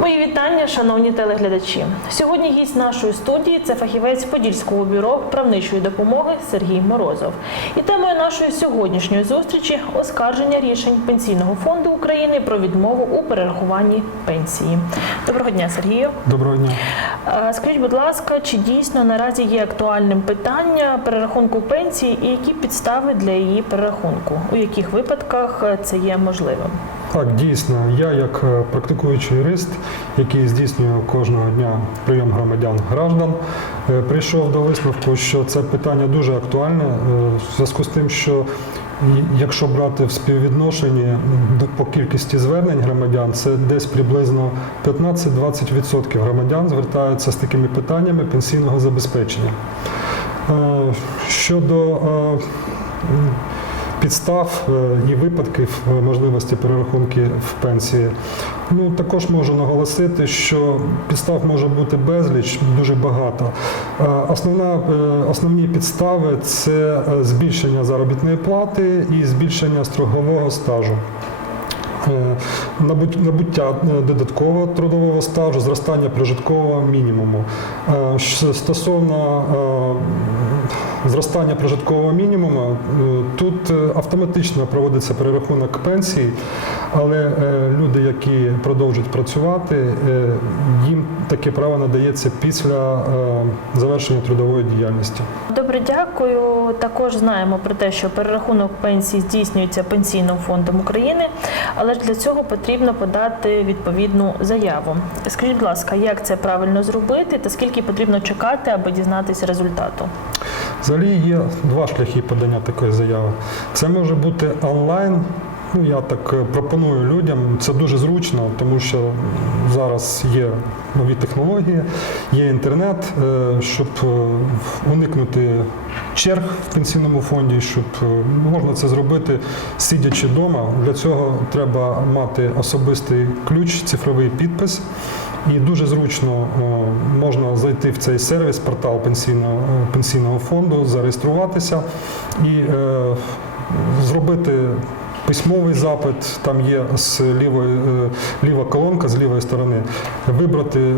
Мої вітання, шановні телеглядачі. Сьогодні гість нашої студії це фахівець Подільського бюро правничої допомоги Сергій Морозов. І темою нашої сьогоднішньої зустрічі оскарження рішень Пенсійного фонду України про відмову у перерахуванні пенсії. Доброго дня, Сергію. Доброго дня. Скажіть, будь ласка, чи дійсно наразі є актуальним питання перерахунку пенсії і які підстави для її перерахунку? У яких випадках е, це є можливим? Так, дійсно, я як е, практикуючий юрист, який здійснює кожного дня прийом громадян граждан, е, прийшов до висновку, що це питання дуже актуальне е, в зв'язку з тим, що якщо брати в співвідношенні по кількості звернень громадян, це десь приблизно 15-20% громадян звертаються з такими питаннями пенсійного забезпечення. Щодо підстав е, і випадків е, можливості перерахунки в пенсії. Ну також можу наголосити, що підстав може бути безліч, дуже багато. Е, Основна, основні підстави це збільшення заробітної плати і збільшення строгового стажу. Набуття додаткового трудового стажу, зростання прожиткового мінімуму. Стосовно зростання прожиткового мінімуму, е, тут е, автоматично проводиться перерахунок пенсій, але е, люди, які продовжують працювати, їм таке право надається після завершення трудової діяльності. Добре, дякую. Також знаємо про те, що перерахунок пенсій здійснюється Пенсійним фондом України, але ж для цього потрібно подати відповідну заяву. Скажіть, будь ласка, як це правильно зробити та скільки потрібно чекати, аби дізнатися результату? Взагалі є два шляхи подання такої заяви. Це може бути онлайн. Ну, я так е, пропоную людям. Це дуже зручно, тому що зараз є нові технології, є інтернет, е, щоб е, уникнути черг в пенсійному фонді, щоб можна це зробити сидячи вдома. Для цього треба мати особистий ключ, цифровий підпис. І дуже зручно можна зайти в цей сервіс, портал пенсійного, пенсійного фонду, зареєструватися і зробити письмовий запит. Там є з лівої е, ліва колонка з лівої сторони, вибрати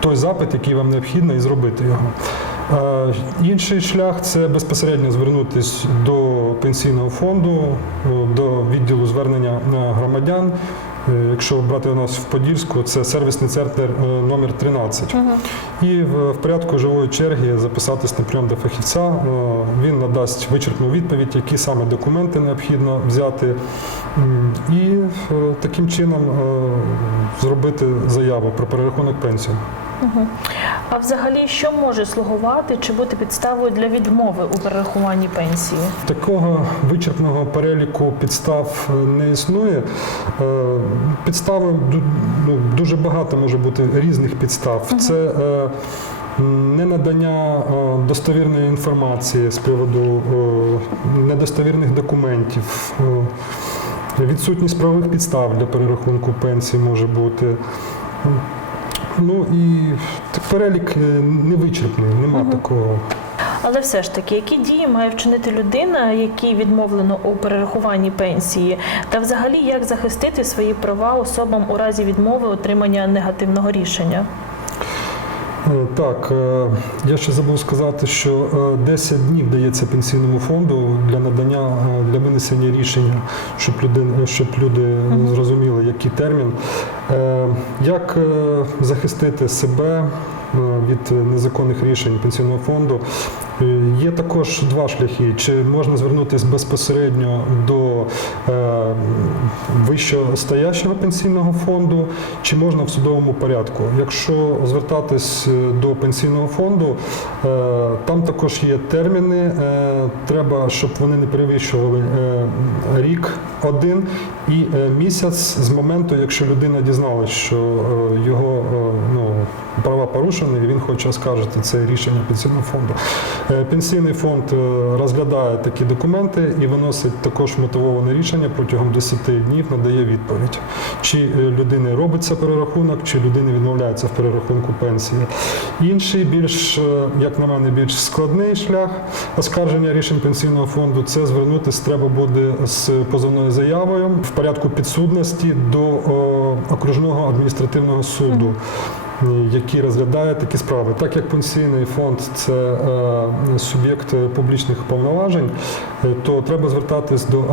той запит, який вам необхідно, і зробити його. Е, Інший шлях це безпосередньо звернутися до пенсійного фонду, е, до відділу звернення громадян. Е, Якщо брати у нас в Подільську, це сервісний центр е, номер 13. І в, в порядку живої черги записатись на прийом до фахівця. Е, Він надасть вичерпну відповідь, які саме документи необхідно взяти, і таким чином зробити заяву про перерахунок пенсії. Угу. А взагалі, що може слугувати чи бути підставою для відмови у перерахуванні пенсії? Такого вичерпного переліку підстав е, не існує. Е, Підстави ну, дуже багато може бути різних підстав. Це е, ненадання достовірної інформації з приводу недостовірних документів. Відсутність правових підстав для перерахунку пенсії може бути. Ну і перелік не невичерпний, нема такого. Але все ж таки, які дії має вчинити людина, якій відмовлено у перерахуванні пенсії, та взагалі як захистити свої права особам у разі відмови отримання негативного рішення? Е, Так, е, я ще забув сказати, що е, 10 днів дається пенсійному фонду для надання е, для винесення рішення, щоб люди, щоб люди зрозуміли, який термін. Е, Як е, захистити себе е, від незаконних рішень пенсійного фонду? Є також два шляхи. Чи можна звернутися безпосередньо до е, вищостоящого пенсійного фонду, чи можна в судовому порядку? Якщо звертатись е, до пенсійного фонду, е, там також є терміни. е, Треба, щоб вони не перевищували е, рік один і е, місяць з моменту, якщо людина дізналась, що е, його е, ну, права порушені, і він хоче оскаржити це рішення пенсійного фонду. Е, Пенсійний фонд е, розглядає такі документи і виносить також мотивоване рішення протягом 10 днів, надає відповідь, чи е, людини робиться перерахунок, чи людини відмовляється в перерахунку пенсії. Інший більш, як на мене, більш складний шлях оскарження рішень пенсійного фонду це звернутися треба буде з позовною заявою в порядку підсудності до окружного адміністративного суду. Е, Який розглядає такі справи, так як пенсійний фонд це е, суб'єкт е, публічних повноважень, е, то треба звертатись до,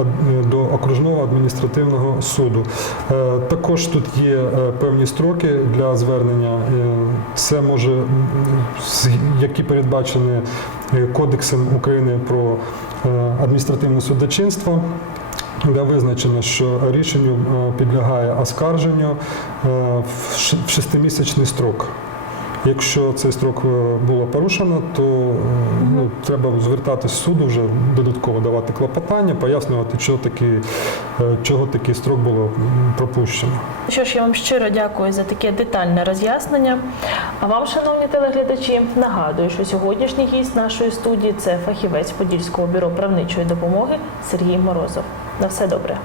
до окружного адміністративного суду. Е, також тут є е, певні строки для звернення. Е, це може, які передбачені е, Кодексом України про е, адміністративне судочинство. Де визначено, що рішенню е, підлягає оскарженню е, в шестимісячний строк. Якщо цей строк е, було порушено, то ну, треба звертатись в суду, вже додатково давати клопотання, пояснювати, чого такий, чого такий строк було пропущено. Що ж, я вам щиро дякую за таке детальне роз'яснення. А вам, шановні телеглядачі, нагадую, що сьогоднішній гість нашої студії це фахівець Подільського бюро правничої допомоги Сергій Морозов. На все добре.